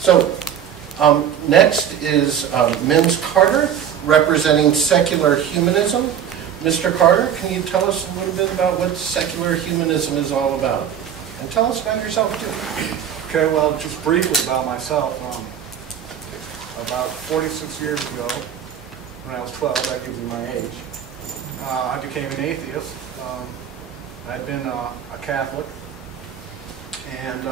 So next is Mins Carter, representing secular humanism. Mr. Carter, can you tell us a little bit about what secular humanism is all about? And tell us about yourself, too. Okay, well, just briefly about myself. About 46 years ago, when I was 12, that gives you my age, I became an atheist. I'd been a Catholic, and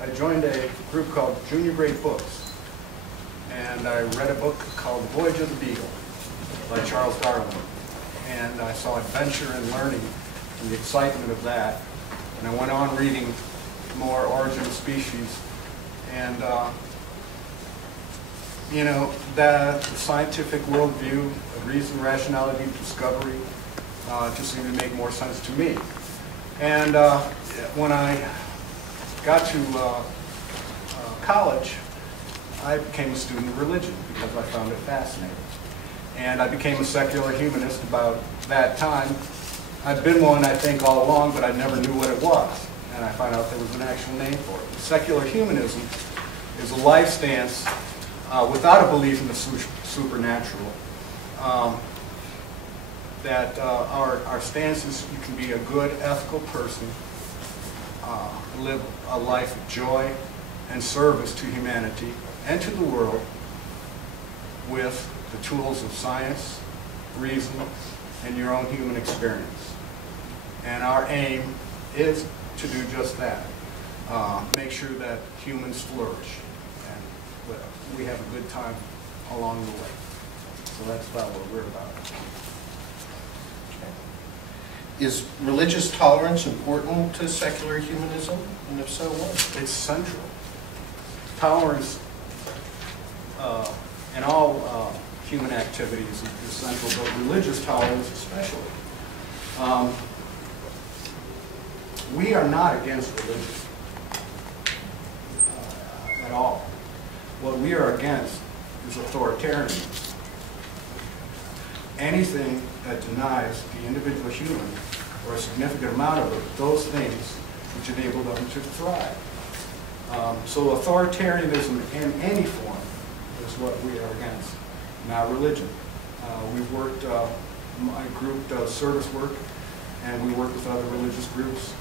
I joined a group called Junior Grade Books, and I read a book called The Voyage of the Beagle by Charles Darwin, and I saw adventure and learning and the excitement of that, and I went on reading more Origin of Species, and you know, that scientific worldview of reason, rationality, discovery just seemed to make more sense to me. And when I got to college, I became a student of religion because I found it fascinating. And I became a secular humanist about that time. I'd been one, I think, all along, but I never knew what it was. And I found out there was an actual name for it. Secular humanism is a life stance without a belief in the supernatural. That our stance is you can be a good, ethical person, live a life of joy and service to humanity and to the world with the tools of science, reason, and your own human experience. And our aim is to do just that. Make sure that humans flourish and we have a good time along the way. So that's about what we're about. Is religious tolerance important to secular humanism? And if so, what? It's central. Tolerance in all human activities is central, but religious tolerance especially. We are not against religion at all. What we are against is authoritarianism. Anything that denies the individual human, or a significant amount of it, those things which enable them to thrive. So authoritarianism in any form is what we are against, not religion. We've worked, my group does service work, and we work with other religious groups,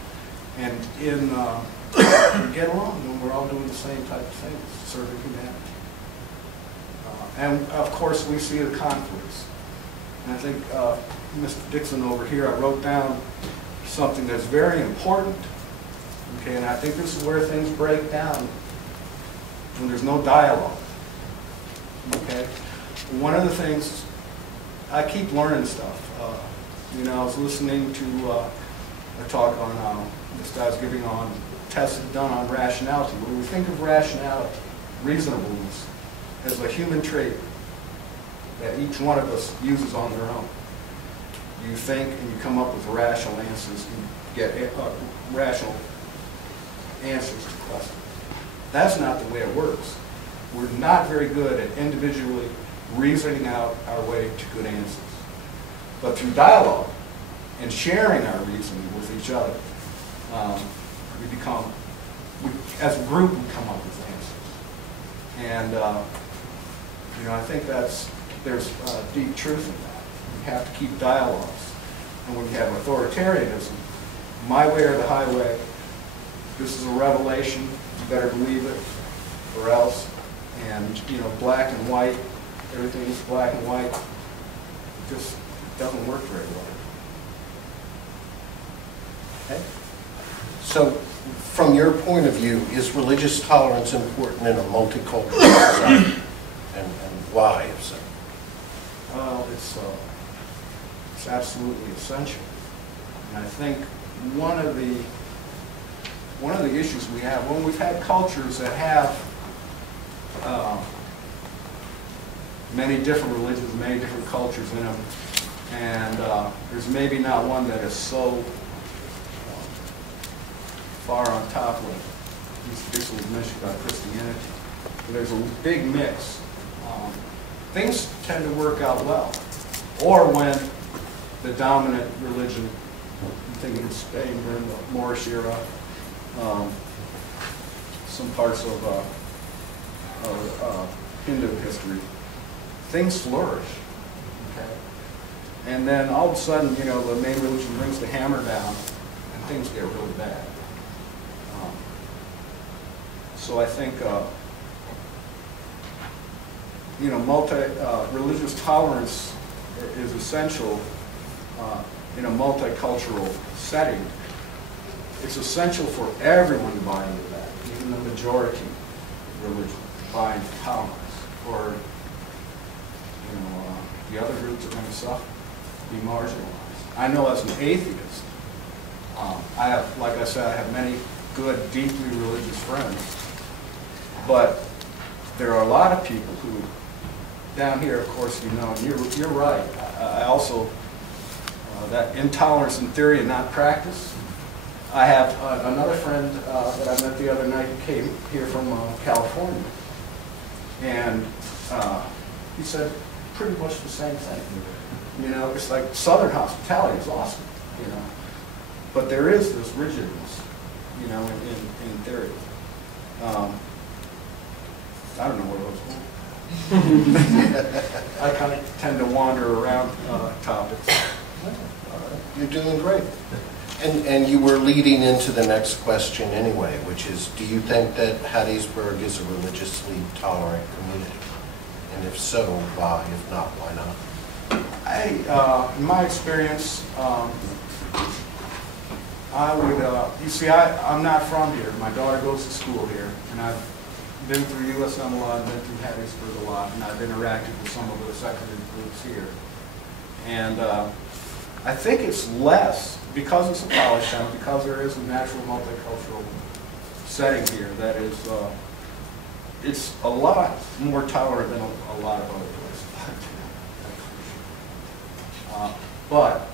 and we get along, and we're all doing the same type of things, serving humanity. And of course we see the conflicts. And I think Mr. Dixon over here, I wrote down something that's very important. Okay, and I think this is where things break down when there's no dialogue. Okay, one of the things, I keep learning stuff. You know, I was listening to a talk on this guy's giving on tests done on rationality. When we think of rationality, reasonableness, as a human trait that each one of us uses on their own. You think and you come up with rational answers, you get rational answers to questions. That's not the way it works. We're not very good at individually reasoning out our way to good answers. But through dialogue and sharing our reasoning with each other, as a group, we come up with answers. And you know, I think there's deep truth in that. We have to keep dialogues. And when you have authoritarianism, my way or the highway, this is a revelation, you better believe it, or else. And you know, black and white, everything is black and white. It just doesn't work very well. Okay. So, from your point of view, is religious tolerance important in a multicultural society? And why, if so? Well, it's absolutely essential. And I think one of the issues we have, when we've had cultures that have many different religions, many different cultures in them, and there's maybe not one that is so far on top of Mr. Dixon was mentioned about Christianity. But there's a big mix. Things tend to work out well. Or when the dominant religion, I'm thinking of Spain during the Moorish era, some parts of Hindu history, things flourish. Okay? And then all of a sudden, you know, the main religion brings the hammer down, and things get really bad. So I think, you know, religious tolerance is essential in a multicultural setting. It's essential for everyone to buy into that, even the majority religion buy into tolerance, or you know, the other groups are going to suffer, be marginalized. I know as an atheist, I have, like I said, I have many good, deeply religious friends, but there are a lot of people who, down here, of course, you know, and you're right. I also, that intolerance in theory and not practice. I have another friend that I met the other night who came here from California, and he said pretty much the same thing. You know, it's like Southern hospitality is awesome, you know, but there is this rigidness, you know, in theory. I don't know where those go. I kind of tend to wander around topics. You're doing great. And you were leading into the next question anyway, which is, do you think that Hattiesburg is a religiously tolerant community? And if so, why? If not, why not? In my experience, I would, you see, I'm not from here. My daughter goes to school here, and I've been through USM a lot, been through Hattiesburg a lot, and I've interacted with some of the secondary groups here. And I think it's less, because it's a college town, because there is a natural multicultural setting here, that is, it's a lot more tolerant than a lot of other places. But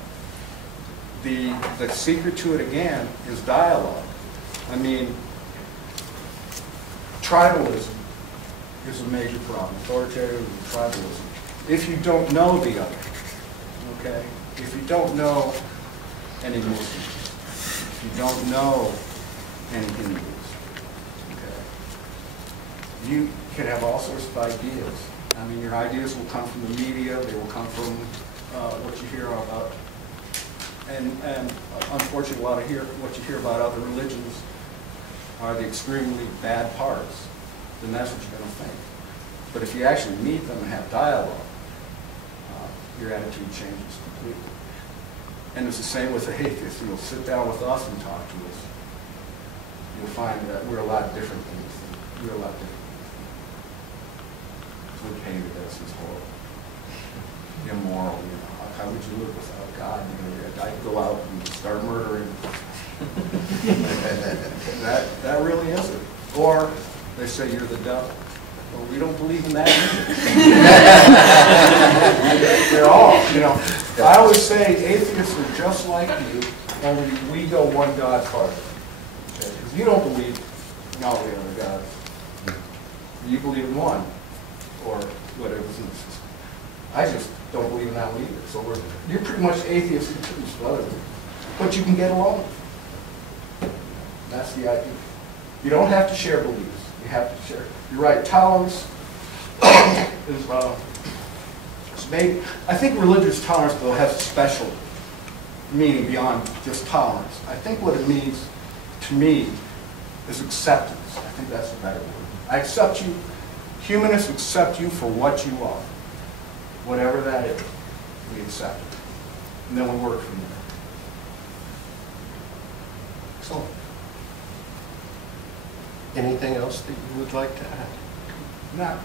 the secret to it, again, is dialogue. I mean, tribalism is a major problem, authoritarianism, tribalism. If you don't know the other, okay? If you don't know any Muslims, if you don't know any Hindus, okay, you can have all sorts of ideas. I mean, your ideas will come from the media, they will come from what you hear about, and unfortunately, what you hear about other religions are the extremely bad parts, then that's what you're going to think. But if you actually meet them and have dialogue, your attitude changes completely. And it's the same with the atheists. You'll sit down with us and talk to us. You'll find that we're a lot different than you think. We're a lot different. We're painted as this horrible, immoral, you know. How would you live without God? You know, I'd go out and start murdering. that really is it. Or they say you're the devil. Well, we don't believe in that either. They're all, you know. I always say atheists are just like you, only we go one God farther. Okay? Because you don't believe in all the other gods. You believe in one, or whatever's in the system. I just don't believe in that one either. So you're pretty much atheist in terms of other things. But you can get along. That's the idea. You don't have to share beliefs. You have to share. You're right. Tolerance is maybe. I think religious tolerance, though, has a special meaning beyond just tolerance. I think what it means to me is acceptance. I think that's a better word. I accept you. Humanists accept you for what you are, whatever that is. We accept it, and then we work from there. Excellent. Anything else that you would like to add? Not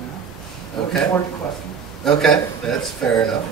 now. Okay. Looking forward to questions. Okay, that's fair enough.